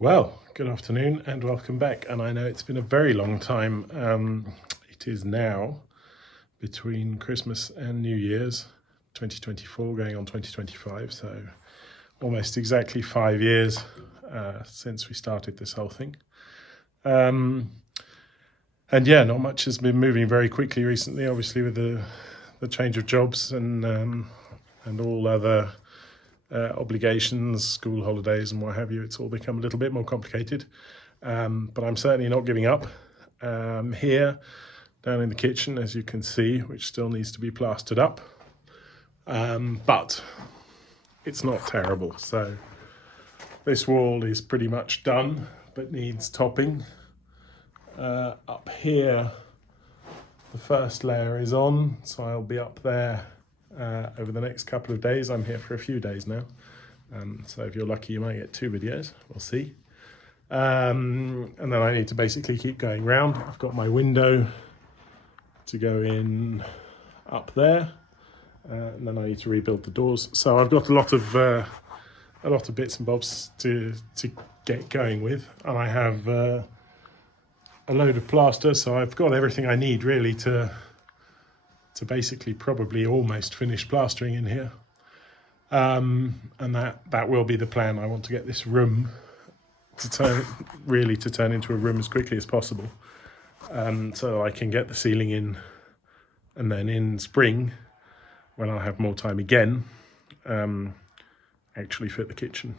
Well, good afternoon and welcome back. And I know it's been a very long time. It is now between Christmas and New Year's 2024 going on 2025. So almost exactly 5 years since we started this whole thing. And yeah, not much has been moving very quickly recently, obviously with the change of jobs and all other obligations, school holidays and what have you. It's all become a little bit more complicated, but I'm certainly not giving up. Here down in the kitchen, as you can see, which still needs to be plastered up, but it's not terrible. So this wall is pretty much done but needs topping. Up here the first layer is on, so I'll be up there over the next couple of days. I'm here for a few days now, so if you're lucky you might get 2 videos, we'll see. And then I need to basically keep going round. I've got my window to go in up there, and then I need to rebuild the doors. So I've got a lot of bits and bobs to get going with, and I have a load of plaster, so I've got everything I need really to basically probably almost finish plastering in here, and that will be the plan. I want to get this room to turn into a room as quickly as possible, so I can get the ceiling in, and then in spring, when I'll have more time again, actually fit the kitchen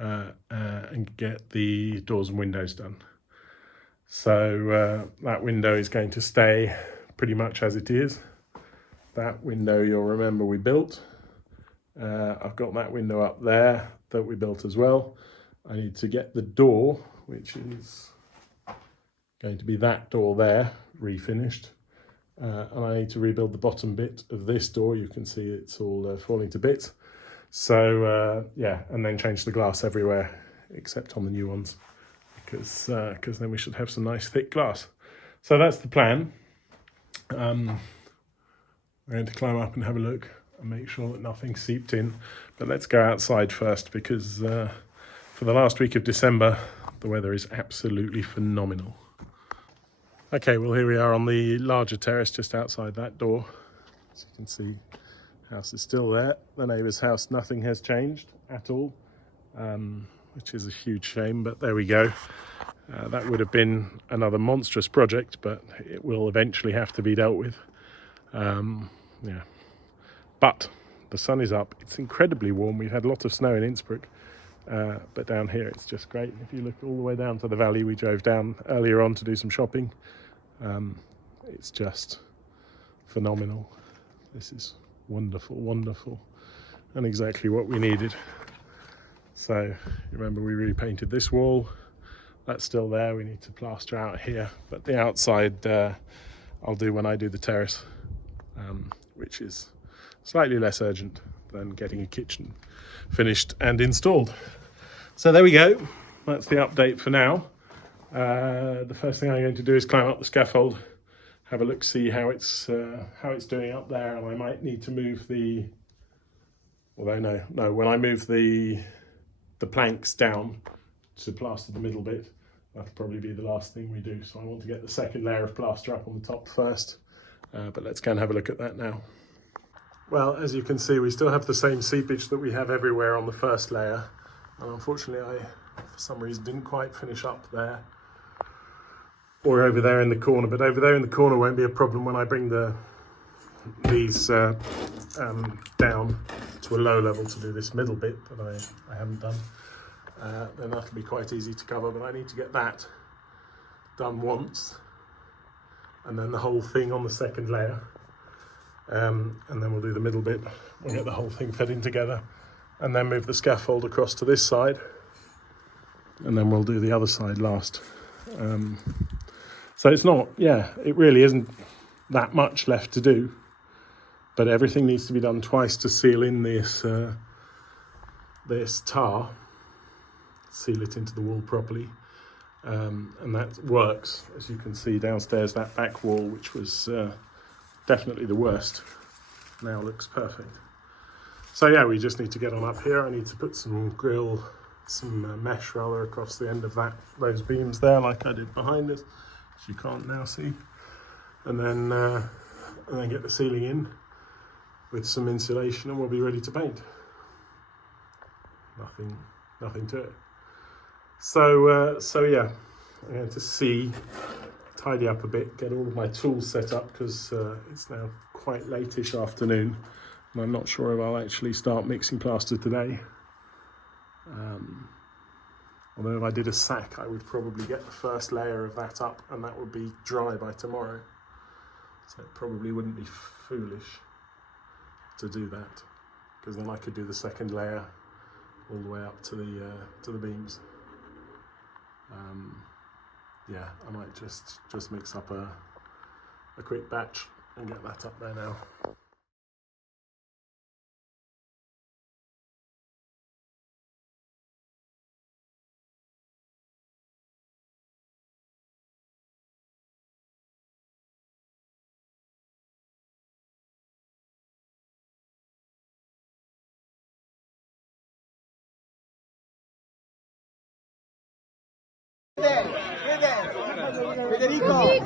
and get the doors and windows done. So that window is going to stay pretty much as it is. That window, you'll remember we built. I've got that window up there that we built as well. I need to get the door, which is going to be that door there, refinished. And I need to rebuild the bottom bit of this door. You can see it's all falling to bits. So yeah, and then change the glass everywhere except on the new ones, because then we should have some nice thick glass. So that's the plan. I'm going to climb up and have a look and make sure that nothing seeped in. But let's go outside first, because for the last week of December, the weather is absolutely phenomenal. Okay, well here we are on the larger terrace just outside that door. As you can see, the house is still there. The neighbour's house, nothing has changed at all, which is a huge shame, but there we go. That would have been another monstrous project, but it will eventually have to be dealt with. Yeah, but the sun is up. It's incredibly warm. We've had a lot of snow in Innsbruck, but down here it's just great. If you look all the way down to the valley, we drove down earlier on to do some shopping. It's just phenomenal. This is wonderful, wonderful, and exactly what we needed. So remember, we repainted this wall. That's still there. We need to plaster out here, but the outside I'll do when I do the terrace, which is slightly less urgent than getting a kitchen finished and installed. So there we go. That's the update for now. The first thing I'm going to do is climb up the scaffold, have a look, see how it's doing up there, and I might need to move the, although no, when I move the planks down to plaster the middle bit, that'll probably be the last thing we do. So I want to get the second layer of plaster up on the top first, but let's go and have a look at that now. Well, as you can see, we still have the same seepage that we have everywhere on the first layer, and unfortunately I, for some reason, didn't quite finish up there or over there in the corner, but over there in the corner won't be a problem when I bring these down to a low level to do this middle bit that I haven't done. Then that'll be quite easy to cover, but I need to get that done once, and then the whole thing on the second layer, and then we'll do the middle bit. We'll get the whole thing fed in together, and then move the scaffold across to this side, and then we'll do the other side last. So it's not, yeah, it really isn't that much left to do, but everything needs to be done twice to seal in this tar, seal it into the wall properly, and that works. As you can see downstairs, that back wall, which was definitely the worst, now looks perfect. So yeah, we just need to get on up here. I need to put some grill some mesh rather across the end of those beams there, like I did behind us, which you can't now see, and then get the ceiling in with some insulation, and we'll be ready to paint. Nothing to it. So yeah, I'm going to tidy up a bit, get all of my tools set up, because it's now quite late-ish afternoon, and I'm not sure if I'll actually start mixing plaster today. Although if I did a sack, I would probably get the first layer of that up, and that would be dry by tomorrow. So it probably wouldn't be foolish to do that, because then I could do the second layer all the way up to the beams. Yeah, I might just mix up a quick batch and get that up there now. Federico.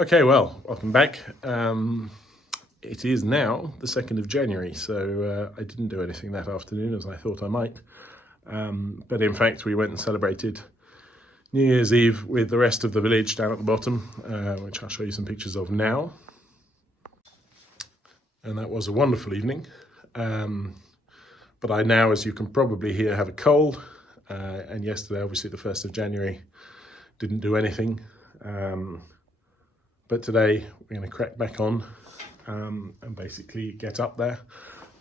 Okay, well, welcome back. It is now the 2nd of January, so I didn't do anything that afternoon as I thought I might. But in fact, we went and celebrated New Year's Eve with the rest of the village down at the bottom, which I'll show you some pictures of now. And that was a wonderful evening. But I now, as you can probably hear, have a cold. And yesterday, obviously the 1st of January, didn't do anything. But today we're going to crack back on and basically get up there.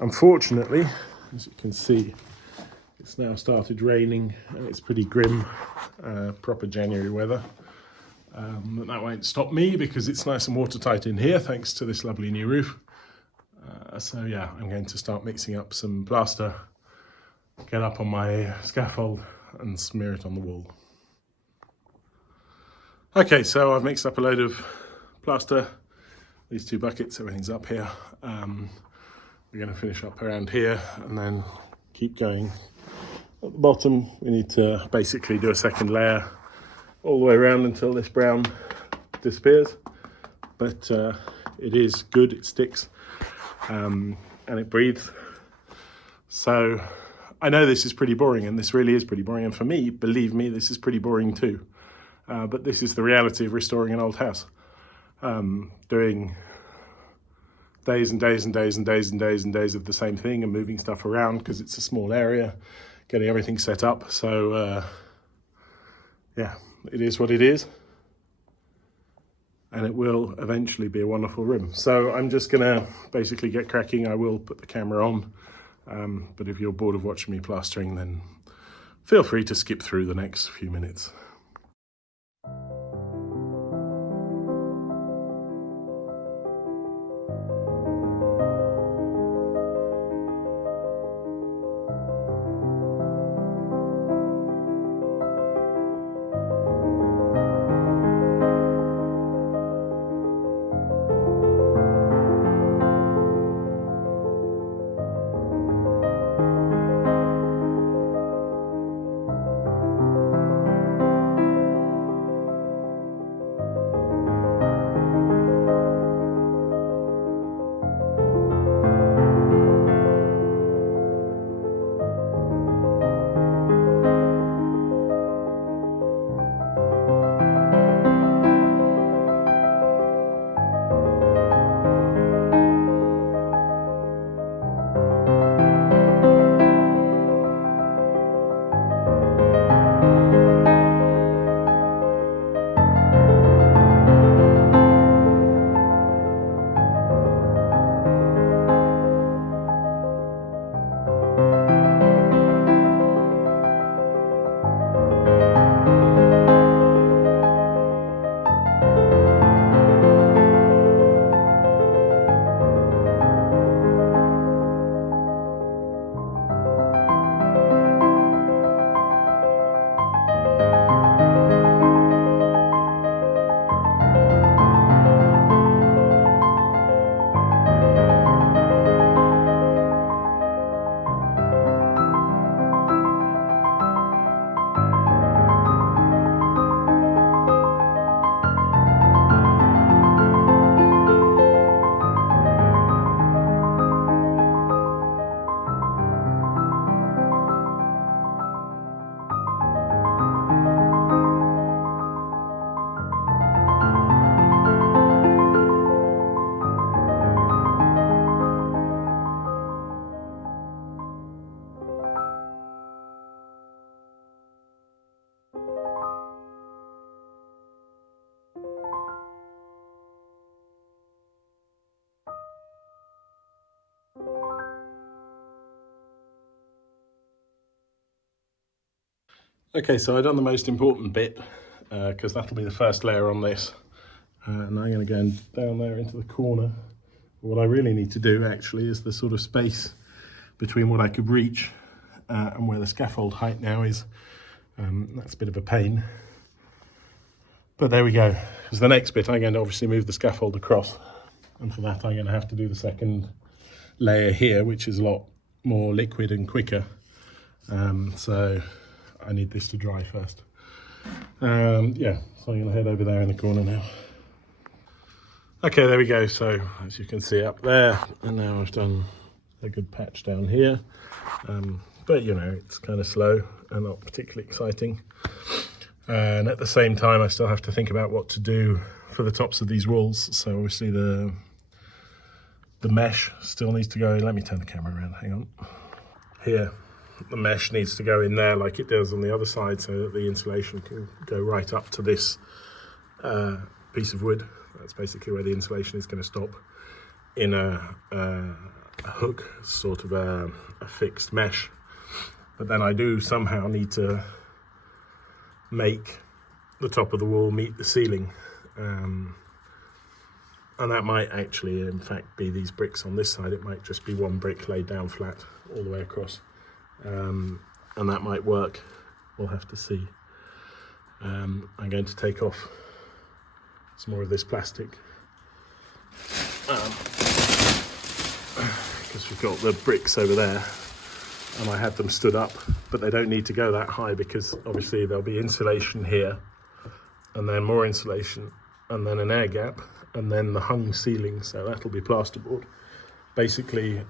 Unfortunately, as you can see, it's now started raining and it's pretty grim, proper January weather. But that won't stop me because it's nice and watertight in here thanks to this lovely new roof. So yeah, I'm going to start mixing up some plaster, get up on my scaffold and smear it on the wall. Okay, so I've mixed up a load of plaster, these 2 buckets, everything's up here. We're going to finish up around here and then keep going. At the bottom we need to basically do a second layer all the way around until this brown disappears, but it is good, it sticks, and it breathes. So I know this is pretty boring, and this really is pretty boring, and for me, believe me, this is pretty boring too. But this is the reality of restoring an old house. Doing days and days and days and days and days and days of the same thing and moving stuff around because it's a small area, getting everything set up. So yeah, it is what it is. And it will eventually be a wonderful room. So I'm just gonna basically get cracking. I will put the camera on, but if you're bored of watching me plastering, then feel free to skip through the next few minutes. Okay, so I've done the most important bit because that'll be the first layer on this. And I'm going to go down there into the corner. What I really need to do actually is the sort of space between what I could reach and where the scaffold height now is. That's a bit of a pain. But there we go. Because the next bit I'm going to obviously move the scaffold across. And for that I'm going to have to do the second layer here, which is a lot more liquid and quicker. So I need this to dry first. Yeah, so I'm going to head over there in the corner now. Okay, there we go. So as you can see up there, and now I've done a good patch down here. But you know, it's kind of slow and not particularly exciting. And at the same time, I still have to think about what to do for the tops of these walls. So obviously the mesh still needs to go in. Let me turn the camera around, hang on. Here, the mesh needs to go in there like it does on the other side so that the insulation can go right up to this piece of wood. That's basically where the insulation is going to stop in a hook, sort of a fixed mesh. But then I do somehow need to make the top of the wall meet the ceiling. And that might actually, in fact, be these bricks on this side. It might just be one brick laid down flat all the way across. And that might work. We'll have to see. I'm going to take off some more of this plastic. Because we've got the bricks over there. And I had them stood up, but they don't need to go that high because obviously there'll be insulation here, and then more insulation, and then an air gap, and then the hung ceiling, so that'll be plasterboard. Basically,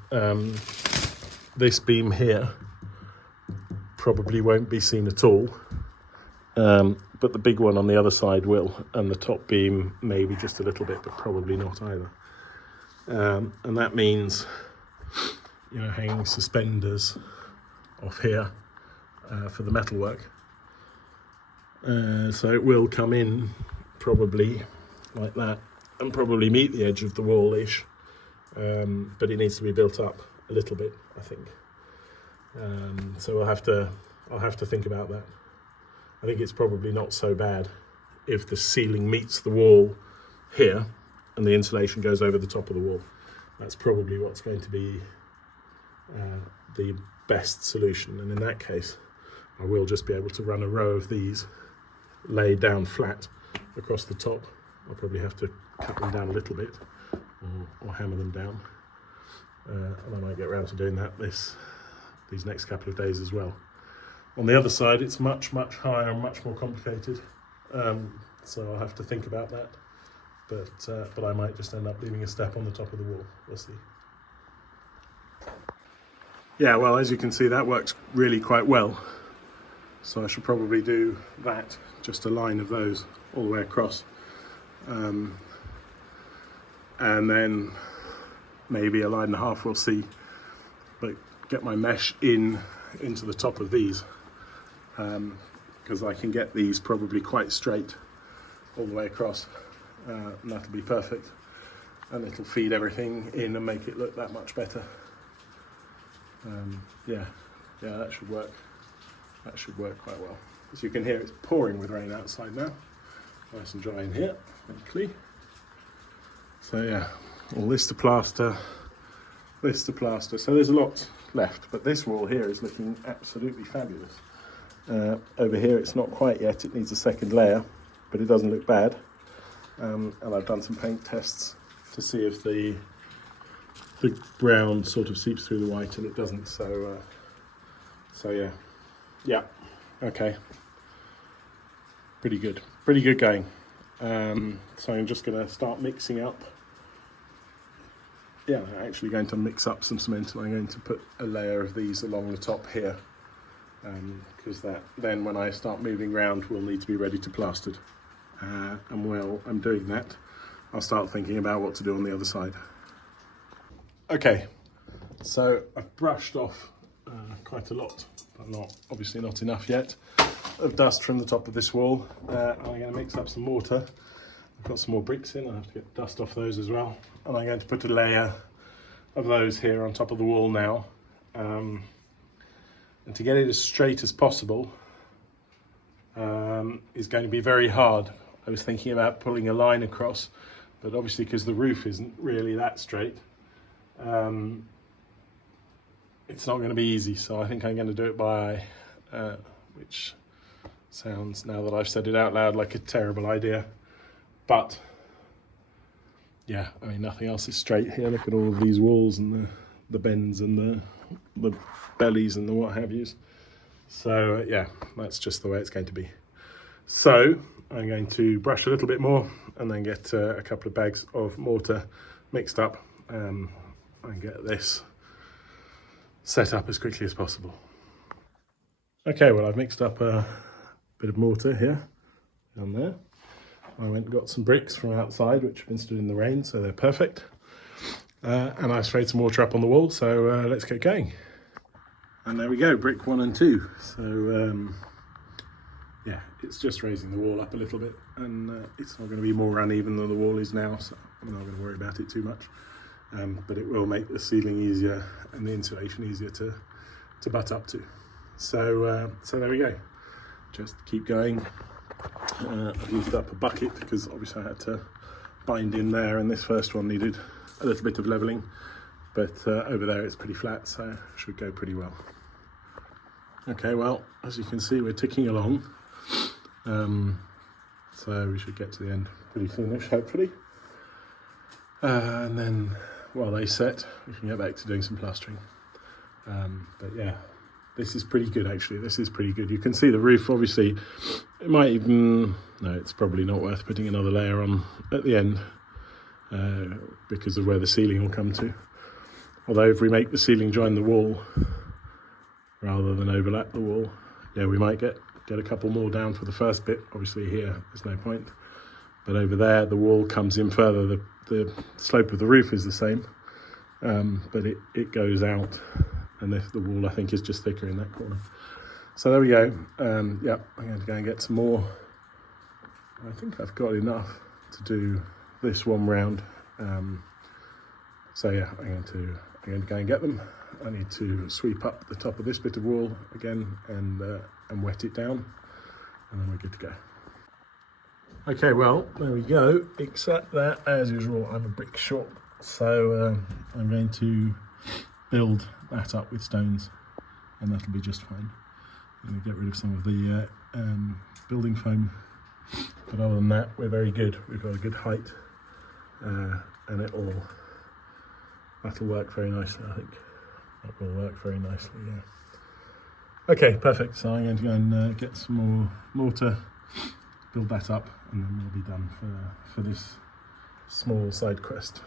this beam here probably won't be seen at all, but the big one on the other side will, and the top beam maybe just a little bit, but probably not either. And that means, you know, hanging suspenders off here for the metalwork. So it will come in probably like that and probably meet the edge of the wall-ish, but it needs to be built up a little bit, I think. So I'll have to think about that. I think it's probably not so bad if the ceiling meets the wall here and the insulation goes over the top of the wall. That's probably what's going to be the best solution, and in that case I will just be able to run a row of these laid down flat across the top. I'll probably have to cut them down a little bit or hammer them down, and I might get around to doing that these next couple of days as well. On the other side it's much higher and much more complicated, so I'll have to think about that, but I might just end up leaving a step on the top of the wall. We'll see. Yeah, well, as you can see, that works really quite well. So I should probably do that, just a line of those all the way across. And then maybe a line and a half, we'll see. But get my mesh into the top of these. Because I can get these probably quite straight all the way across. And that'll be perfect. And it'll feed everything in and make it look that much better. Yeah, that should work. That should work quite well. As you can hear, it's pouring with rain outside now. Nice and dry in here, thankfully. So yeah, all this to plaster, this to plaster. So there's a lot left, but this wall here is looking absolutely fabulous. Over here, it's not quite yet. It needs a second layer, but it doesn't look bad. And I've done some paint tests to see if the brown sort of seeps through the white, and it doesn't. So yeah, okay, pretty good going. So I'm just going to start mixing up. Yeah, I'm actually going to mix up some cement, and I'm going to put a layer of these along the top here, because then when I start moving around, we'll need to be ready to plaster. And while I'm doing that, I'll start thinking about what to do on the other side. Okay, so I've brushed off quite a lot, but obviously not enough yet, of dust from the top of this wall. I'm going to mix up some mortar. I've got some more bricks in, I have to get dust off those as well. And I'm going to put a layer of those here on top of the wall now. And to get it as straight as possible, is going to be very hard. I was thinking about pulling a line across, but obviously because the roof isn't really that straight, it's not going to be easy. So I think I'm going to do it by, which sounds, now that I've said it out loud, like a terrible idea. But yeah, I mean, nothing else is straight here. Look at all of these walls and the bends and the bellies and the what have yous. So yeah, that's just the way it's going to be. So I'm going to brush a little bit more and then get a couple of bags of mortar mixed up and get this set up as quickly as possible. Okay, well, I've mixed up a bit of mortar here and there. I went and got some bricks from outside, which have been stood in the rain, so they're perfect. And I sprayed some mortar up on the wall, so let's get going. And there we go, brick 1 and 2. So yeah, it's just raising the wall up a little bit, and it's not going to be more uneven than the wall is now, so I'm not going to worry about it too much. But it will make the ceiling easier and the insulation easier to butt up to. So there we go. Just keep going. I've used up a bucket because obviously I had to bind in there, and this first one needed a little bit of levelling, but over there it's pretty flat, so it should go pretty well. Okay, well, as you can see, we're ticking along, so we should get to the end pretty soonish, hopefully, and then while they set, we can get back to doing some plastering. But yeah, this is pretty good, actually. This is pretty good. You can see the roof, obviously. It might even, no, it's probably not worth putting another layer on at the end because of where the ceiling will come to. Although if we make the ceiling join the wall rather than overlap the wall, yeah, we might get a couple more down for the first bit. Obviously here, there's no point. But over there, the wall comes in further. The slope of the roof is the same, but it goes out, and the wall, I think, is just thicker in that corner. So there we go. Yeah, I'm going to go and get some more. I think I've got enough to do this one round. So yeah, I'm going to go and get them. I need to sweep up the top of this bit of wall again and wet it down, and then we're good to go. Okay, well, there we go, except that, as usual, I'm a brick short, so I'm going to build that up with stones, and that'll be just fine. I'm going to get rid of some of the building foam, but other than that, we're very good. We've got a good height, and that'll work very nicely, I think. That will work very nicely, yeah. Okay, perfect, so I'm going to go and get some more mortar, build that up, and then we'll be done for this small side quest.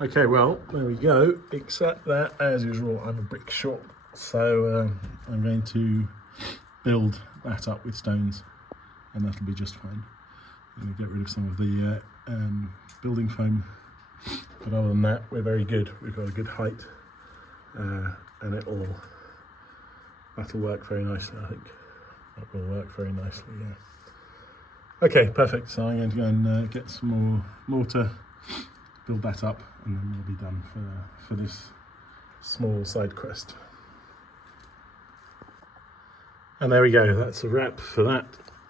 Okay, well, there we go, except that, as usual, I'm a brick short, so I'm going to build that up with stones, and that'll be just fine. I'm going to get rid of some of the building foam, but other than that, we're very good. We've got a good height, and that'll work very nicely, I think. That will work very nicely, yeah. Okay, perfect, so I'm going to go and get some more mortar, build that up, and then we'll be done for this small side quest. And there we go, that's a wrap for that.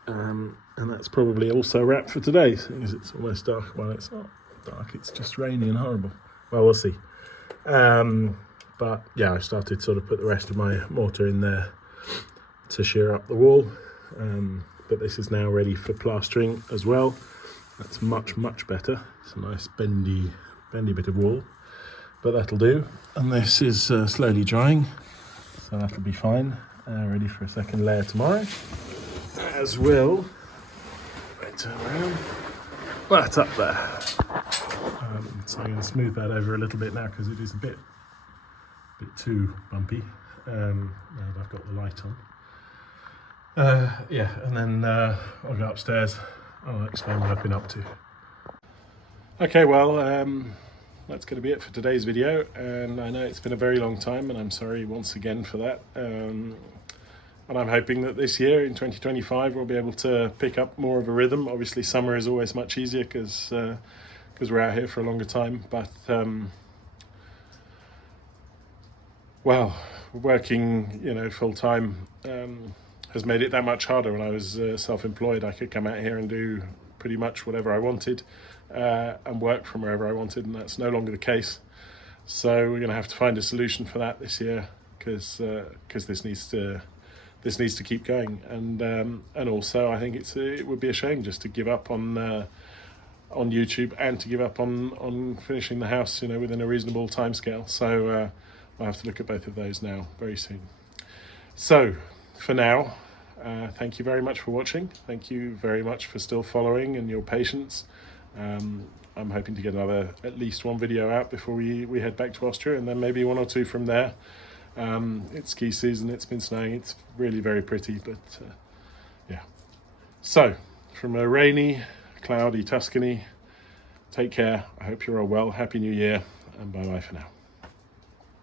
And that's probably also a wrap for today, because it's almost dark. Well, it's not dark, it's just rainy and horrible. Well, we'll see. But yeah, I started to sort of put the rest of my mortar in there to shear up the wall. But this is now ready for plastering as well. That's much, much better. It's a nice bendy bit of wall, but that'll do. And this is slowly drying, so that'll be fine. Ready for a second layer tomorrow, as will, turn around, that up there. So I'm going to smooth that over a little bit now because it is a bit too bumpy. Now that I've got the light on. Yeah, and then I'll go upstairs. I'll explain what I've been up to. Okay, well, that's going to be it for today's video, and I know it's been a very long time, and I'm sorry once again for that. And I'm hoping that this year, in 2025, we'll be able to pick up more of a rhythm. Obviously, summer is always much easier because we're out here for a longer time. But, well, working, you know, full time has made it that much harder. When I was self-employed, I could come out here and do pretty much whatever I wanted and work from wherever I wanted, and that's no longer the case. So we're going to have to find a solution for that this year, because this needs to keep going, and also I think it would be a shame just to give up on YouTube and to give up on finishing the house, you know, within a reasonable timescale. So I'll have to look at both of those now very soon. So for now, thank you very much for watching. Thank you very much for still following and your patience. I'm hoping to get at least one video out before we head back to Austria, and then maybe one or two from there. It's ski season, it's been snowing, it's really very pretty, but yeah. So, from a rainy, cloudy Tuscany, take care, I hope you're all well, Happy New Year, and bye-bye for now.